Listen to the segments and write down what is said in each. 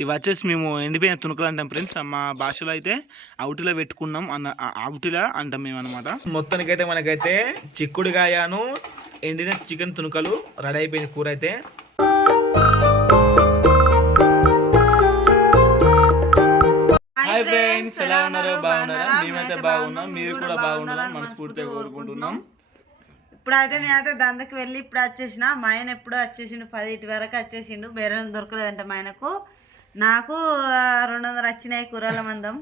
ఇవి వచ్చేసి మేము ఎండిపోయిన తుణుకలు అంటాం ఫ్రెండ్స్ మా భాషలో అయితే అవుటిలో పెట్టుకున్నాం అన్న అవుటిలా అంటాం మేము అనమాట మొత్తానికైతే మనకైతే చిక్కుడుగాయను ఎండిన చికెన్ తుణుకలు రెడీ అయిపోయింది కూర అయితే. హాయ్ ఫ్రెండ్స్ ఎలా ఉన్నారు? బాగున్నారా? మేమైతే బాగున్నాం. మీరు కూడా బాగున్నారా మనస్ఫూర్తిగా కోరుకుంటున్నాం. ఇప్పుడైతే నేనైతే దందకి వెళ్ళి ఇప్పుడు వచ్చేసిన మా ఆయన ఎప్పుడో వచ్చేసిండు పదిటి వరకు వచ్చేసిండు. బేరే దొరకలేదంట మా ఆయనకు. నాకు రెండు వందలు వచ్చినాయి కూరల మందం.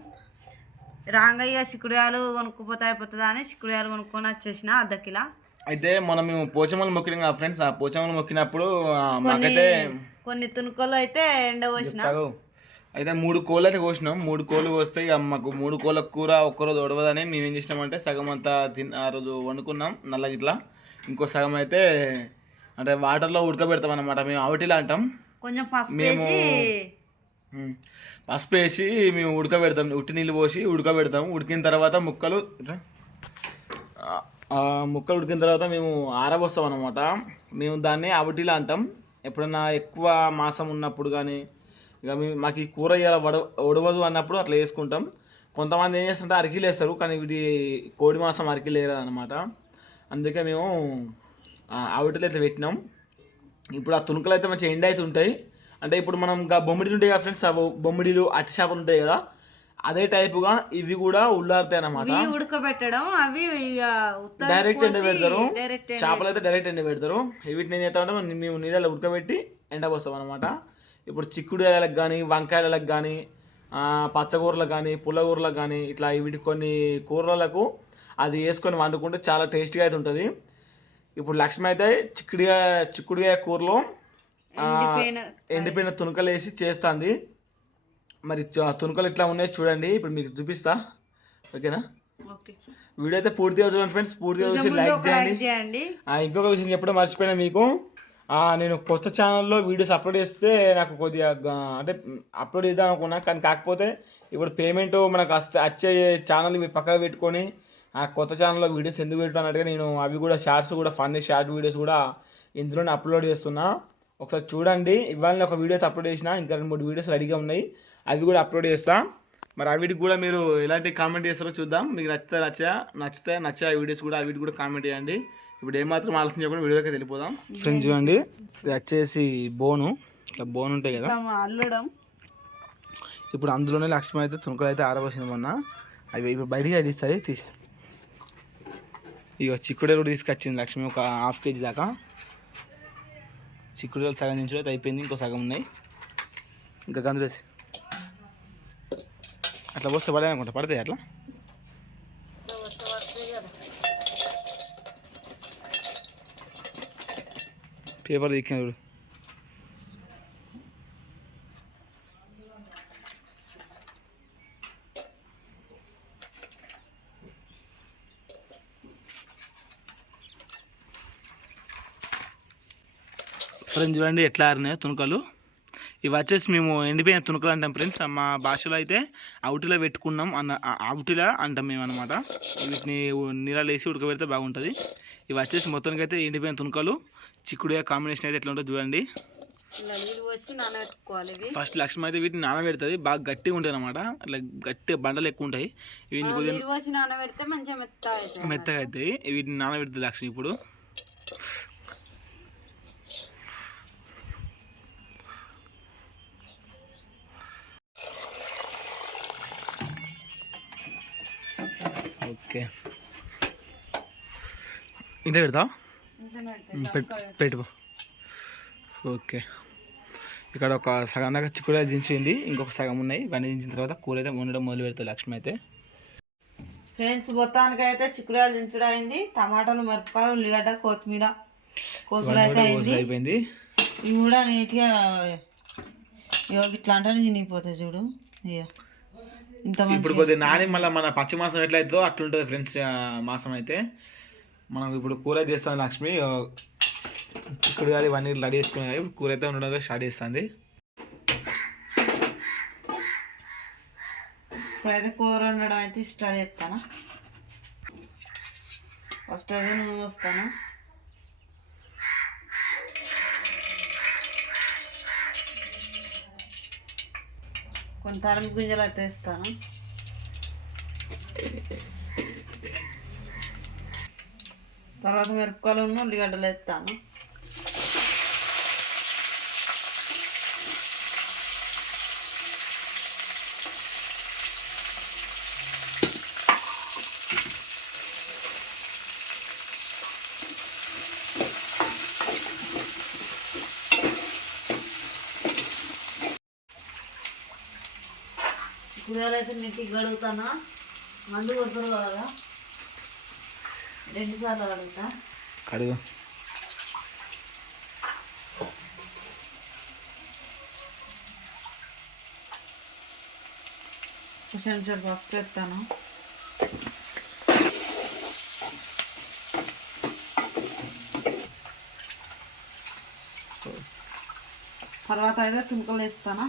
రాంగయ్య చిక్కుడుగాయలు కొనుక్కుపోతే అయిపోతుందా అని చిక్కుడుగాయలు కొనుక్కొని వచ్చేసిన అర్ధ కిలో. అయితే మనం మేము పోచమ్మలు మొక్కినాం కదా ఫ్రెండ్స్ ఆ పోచమ్మలు మొక్కినప్పుడు మాకైతే కొన్ని తునుకలు అయితే ఎండ పోసిన. అయితే మూడు కోళ్ళు అయితే కోసినాం. మూడు కోళ్ళు కోస్తే ఇక మాకు మూడు కోళ్ళ కూర ఒక్కరోజు ఉడవదని మేము ఏం చేసినామంటే సగం అంతా తిన్ ఆ రోజు వండుకున్నాం నల్లగా ఇట్లా ఇంకో సగం అయితే అంటే వాటర్లో ఉడకబెడతాం అనమాట మేము అవటిలా అంటాం. కొంచెం పసుపు మేము- వేసి. పసుపు వేసి మేము ఉడకబెడతాం. ఉట్టి నీళ్ళు పోసి ఉడకబెడతాం. ఉడికిన తర్వాత ముక్కలు ముక్కలు ఉడికిన తర్వాత మేము ఆరబోస్తాం అనమాట మేము దాన్ని అవటిలా అంటాం. ఎప్పుడన్నా ఎక్కువ మాసం ఉన్నప్పుడు కానీ ఇక మాకు ఈ కూర ఇలా వడ ఉడవదు అన్నప్పుడు అట్లా వేసుకుంటాం. కొంతమంది ఏం చేస్తుంటే అరికిలు వేస్తారు కానీ వీటి కోడి మాసం అరికిలు వేయదు అనమాట అందుకే మేము అవటిలు అయితే పెట్టినాం. ఇప్పుడు ఆ తుణుకలు అయితే మంచి ఎండ్ అయితే ఉంటాయి అంటే ఇప్పుడు మనం ఇంకా బొమ్మిడిలు ఉంటాయి కదా ఫ్రెండ్స్ బొమ్మిడిలు అట్టి చేపలు ఉంటాయి కదా అదే టైపుగా ఇవి కూడా ఉల్లారుతాయి అన్నమాట. ఉడకబెట్టడం అవి డైరెక్ట్ ఎండ పెడతారు. డైరెక్ట్ చేపలు అయితే డైరెక్ట్ ఎండ పెడతారు. వీటిని ఏం చేస్తామంటే మేము నీళ్ళలో ఉడకబెట్టి ఎండపోస్తాం అనమాట ఇప్పుడు చిక్కుడుకాయలకు కానీ వంకాయలకు కానీ పచ్చకూరలకు కానీ పుల్లకూరలకు కానీ ఇట్లా వీటి కొన్ని కూరలకు అది వేసుకొని వండుకుంటే చాలా టేస్టీగా అయితే ఉంటుంది. ఇప్పుడు లక్ష్మి అయితే చిక్కుడుగా చిక్కుడుకాయ కూరలో ఎండిపోయిన తునకలు వేసి చేస్తుంది. మరి చ- తునకలు ఇట్లా ఉన్నాయి చూడండి. ఇప్పుడు మీకు చూపిస్తా. ఓకేనా? ఓకే. వీడియో అయితే పూర్తిగా చూడండి ఫ్రెండ్స్. పూర్తిగా చూసి లైక్ చేయండి. ఇంకొక విషయం చెప్పడం మర్చిపోయినా మీకు. నేను కొత్త ఛానల్లో వీడియోస్ అప్లోడ్ చేస్తే నాకు కొద్దిగా అంటే అప్లోడ్ చేద్దాం అనుకున్నా. కానీ కాకపోతే ఇప్పుడు పేమెంట్ మనకు వస్తే వచ్చే ఛానల్ మీరు పక్కన పెట్టుకొని ఆ కొత్త ఛానల్లో వీడియోస్ ఎందుకు పెట్టాను అన్నట్టుగా నేను అవి కూడా షార్ట్స్ కూడా ఫన్నీ షార్ట్ వీడియోస్ కూడా ఇందులోనే అప్లోడ్ చేస్తున్నా. ఒకసారి చూడండి. ఇవాళ ఒక వీడియో అయితే అప్లోడ్ చేసిన ఇంకా రెండు మూడు వీడియోస్ రెడీగా ఉన్నాయి. అవి కూడా అప్లోడ్ చేస్తా. మరి ఆ వీటికి కూడా మీరు ఎలాంటి కామెంట్ చేస్తారో చూద్దాం. మీకు నచ్చితే నచ్చా నచ్చితే నచ్చే ఆ వీడియోస్ కూడా ఆ కూడా కామెంట్ చేయండి. ఇప్పుడు ఏమాత్రం ఆలస్యం చేయకుండా వీడియోకి వెళ్ళిపోదాం. ఫ్రెండ్స్ చూడండి. ఇది వచ్చేసి బోను. ఇట్లా బోన్ ఉంటాయి కదా. అల్లడం. ఇప్పుడు అందులోనే లక్ష్మి అయితే తుణుకలు అయితే ఆరబోసింది మొన్న అవి ఇప్పుడు బయటికి అది తీస్తుంది తీసి. ఇక చిక్కుడులు కూడా తీసుకొచ్చింది లక్ష్మి ఒక హాఫ్ కేజీ దాకా. చిక్కుడుకాయలు సగం నుంచి అయితే అయిపోయింది ఇంకో సగం ఉన్నాయి. ఇంకా గందులేసి అట్లా పోస్తే పడే అనుకుంటా పడతాయి అట్లా? పేపర్ దిక్కిన చూడు. ఫ్రెండ్స్ చూడండి ఎట్లా ఆరినాయో తుణుకలు. ఇవి వచ్చేసి మేము ఎండిపోయిన తుణుకలు అంటాం ఫ్రెండ్స్. మా భాషలో అయితే అవుటిలో పెట్టుకున్నాం అన్న అవుటిలా అంటాం మేము అనమాట వీటిని నీళ్ళలో వేసి ఉడకబెడితే బాగుంటుంది. ఇవి వచ్చేసి మొత్తానికి అయితే ఎండిపోయిన తుణుకలు. చిక్కుడుగా కాంబినేషన్ అయితే ఎట్లా ఉంటుందో చూడండి. ఫస్ట్ లక్ష్మి అయితే వీటిని నానబెడుతుంది. బాగా గట్టిగా ఉంటాయి అనమాట అట్లా గట్టి బండలు ఎక్కువ ఉంటాయి. వీటిని కొద్దిగా మెత్తగా అవుతాయి. వీటిని నానబెడుతుంది లక్ష్మి ఇప్పుడు. ఓకే. ఇంట్లో పెడతావు? పెట్టు ఓకే. ఇక్కడ ఒక సగం దాకా చిక్కుడు దించింది. ఇంకొక సగం ఉన్నాయి. ఇవన్నీ దించిన తర్వాత కూర అయితే వండడం మొదలు పెడతాయి లక్ష్మి అయితే. ఫ్రెండ్స్ మొత్తానికి అయితే చిక్కుడుకాయలు దించడం అయింది. టమాటాలు మిరపకాయలు ఉల్లిగడ్డ కొత్తిమీర కోసుడు అయితే అయిపోయింది ఇవి కూడా నీట్గా ఇట్లా అంటే చినిగిపోతాయి చూడు. ఇక ఇప్పుడు కొద్దిగా నాని మళ్ళీ మన పచ్చి మాసం ఎట్లా అవుతుందో అట్లుంటుంది ఫ్రెండ్స్ మాసం అయితే. మనం ఇప్పుడు కూర చేస్తాం లక్ష్మి చిక్కుడు కానీ ఇవన్నీ రెడీ చేసుకున్నాయి ఇప్పుడు కూర అయితే ఉండడం స్టార్ట్ చేస్తుంది. ఇప్పుడైతే కూర వండడం అయితే స్టార్ట్ చేస్తాను. ఫస్ట్ అయితే నూనె వస్తాను కొన్ని తరం గింజలు అయితే వేస్తాను తర్వాత మిరపకాయలు ఉల్లిగడ్డలు వేస్తాను. కూరగాయలు అయితే నీటికి కడుగుతానా మందు కొడతారు కదా. రెండు సార్లు కడుగుతా. కడుగు. కొంచెం పసుపు వేస్తాను. తర్వాత అయితే తుంకలు వేస్తానా?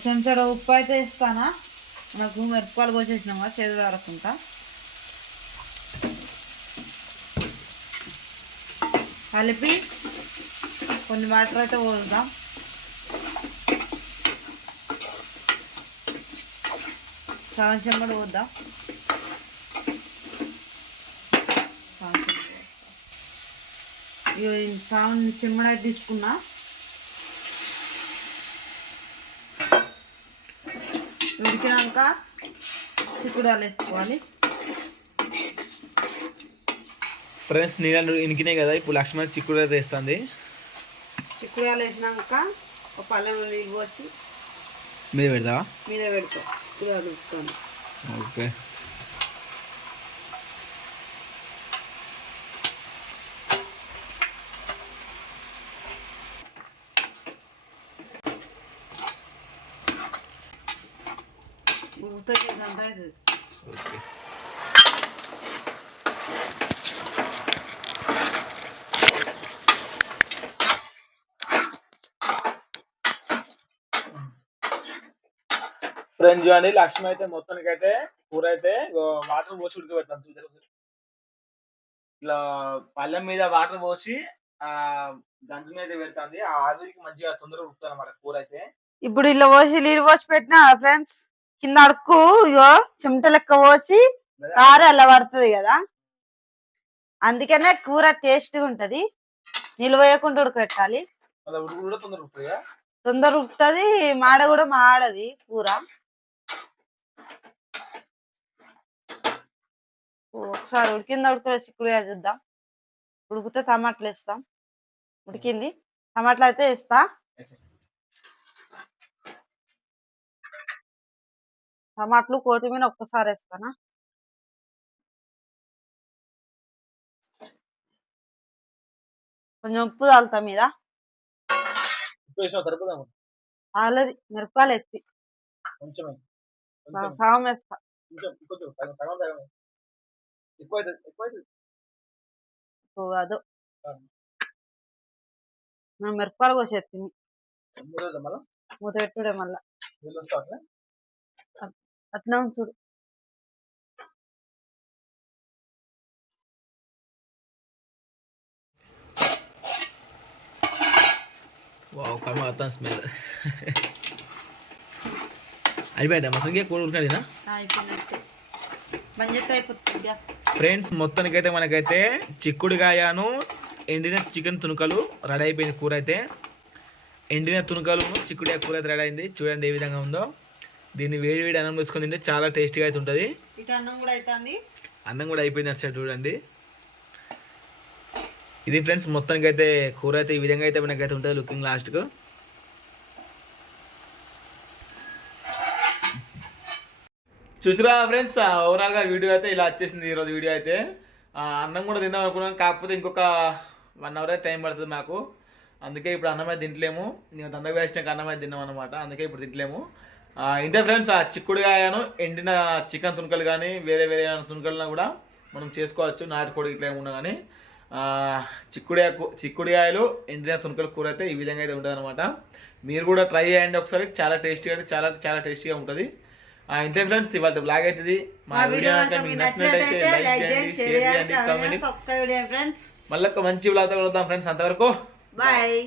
కొంచెం చెడ ఉప్పు అయితే ఇస్తానా మనకు మిరపకాయలు కోసేసినాం కదా చేదు ఆరకుండా కలిపి కొన్ని వాటర్ అయితే పోద్దాం సగం చెమ్మడి పోద్దాం. సగం చెమ్మడి ఇగో ఈ చెమ్మడి అయితే తీసుకున్నా. ఉడికినాక చిక్కుడాలు వేసుకోవాలి. ఫ్రెండ్స్ నీళ్ళు ఇనికినాయి కదా ఇప్పుడు లక్ష్మణ్ చిక్కుడు వేస్తుంది. చిక్కుడాలు వేసినాక ఒక పల్లెలో నీళ్ళు పోసి మీద పెడతావా? మీద పెడతాం చిక్కుడాలు ఉడుకుతాను ఓకే. ఓకే ఫ్రెండ్స్ చూడండి లక్ష్మి అయితే మొత్తానికి అయితే కూర అయితే వాటర్ పోసి ఉడకబెడతాను చూసారు ఇట్లా పళ్ళెం మీద వాటర్ పోసి ఆ గంజు మీద పెడుతుంది. ఆ ఆవిరికి మంచిగా తొందరగా ఉడుకుతుంది అనమాట కూర అయితే. ఇప్పుడు ఇలా పోసి నీళ్ళు పోసి పెట్టినా ఫ్రెండ్స్ కింద అడుక్కు ఇగో చెమట లెక్క పోసి కారు అలా పడుతుంది కదా. అందుకనే కూర టేస్ట్గా ఉంటది. నిల్వ వేయకుండా ఉడకబెట్టాలి? తొందర ఉడుకుతుంది? మాడ కూడా మాడది కూర. ఒకసారి ఉడికిందా ఉడకలేదు చిక్కుడుగా చూద్దాం. ఉడికితే టమాటాలు వేస్తాం. ఉడికింది. టమాటాలు అయితే వేస్తా. టమాటాలు కొత్తిమీర ఒక్కసారి వేస్తానా కొంచెం ఉప్పు తాగుతా మీద. ఆల్రెడీ మిరపకాయలు ఎత్తి. సగం వేస్తా. కాదు మిరపకాయలు రోజులు మళ్ళీ? మూత పెట్టుడే మళ్ళా. అట్లా చూడు వావ్ కర్మ అత్తాను స్మెల్. అయిపోయాడు మొత్తం కూర ఉడకాడినా ఫ్రెండ్స్ మొత్తానికైతే మనకైతే చిక్కుడుగాయను ఎండిన చికెన్ తునుకలు రెడీ అయిపోయింది కూర అయితే ఎండిన తునుకలు చిక్కుడుగాయ కూర అయితే రెడీ అయింది. చూడండి ఏ విధంగా ఉందో. దీన్ని వేడి వేడి అన్నం వేసుకొని తింటే చాలా టేస్టీగా అయితే ఉంటుంది. అన్నం కూడా అవుతుంది అన్నం కూడా అయిపోయింది అటు సైడ్ చూడండి. ఇది ఫ్రెండ్స్ మొత్తానికి అయితే కూర అయితే ఈ విధంగా అయితే మనకైతే ఉంటుంది లుకింగ్ లాస్ట్కు చూసిరా ఫ్రెండ్స్ ఓవరాల్గా వీడియో అయితే ఇలా వచ్చేసింది ఈరోజు వీడియో అయితే. అన్నం కూడా తిందాం అనుకున్నాం కాకపోతే ఇంకొక వన్ అవర్ టైం పడుతుంది మాకు. అందుకే ఇప్పుడు అన్నం అయితే తింటలేము. నేను దందగా వేసినాక అన్నం అయితే తిన్నాం అనమాట అందుకే ఇప్పుడు తింటలేము. ఇంతే ఫ్రెండ్స్ ఆ చిక్కుడుగాయను ఎండిన చికెన్ తునకలు కానీ వేరే వేరే ఏమైనా తునకలను కూడా మనం చేసుకోవచ్చు. నాటుకోడి ఇట్లా ఏమున్నా కానీ కూ- చిక్కుడుకాయలు ఎండిన తునకల కూర అయితే ఈ విధంగా అయితే ఉంటుంది అనమాట మీరు కూడా ట్రై చేయండి ఒకసారి. చాలా టేస్టీగా అంటే చాలా చాలా టేస్టీగా ఉంటుంది. ఆ, ఇంతే ఫ్రెండ్స్ ఇవాళ బ్లాగ్ అవుతుంది మా వీడియో లైక్ చేయండి షేర్ చేయండి కామెంట్ మళ్ళీ ఒక మంచి బ్లాగ్ కలుద్దాం ఫ్రెండ్స్ అంతవరకు బాయ్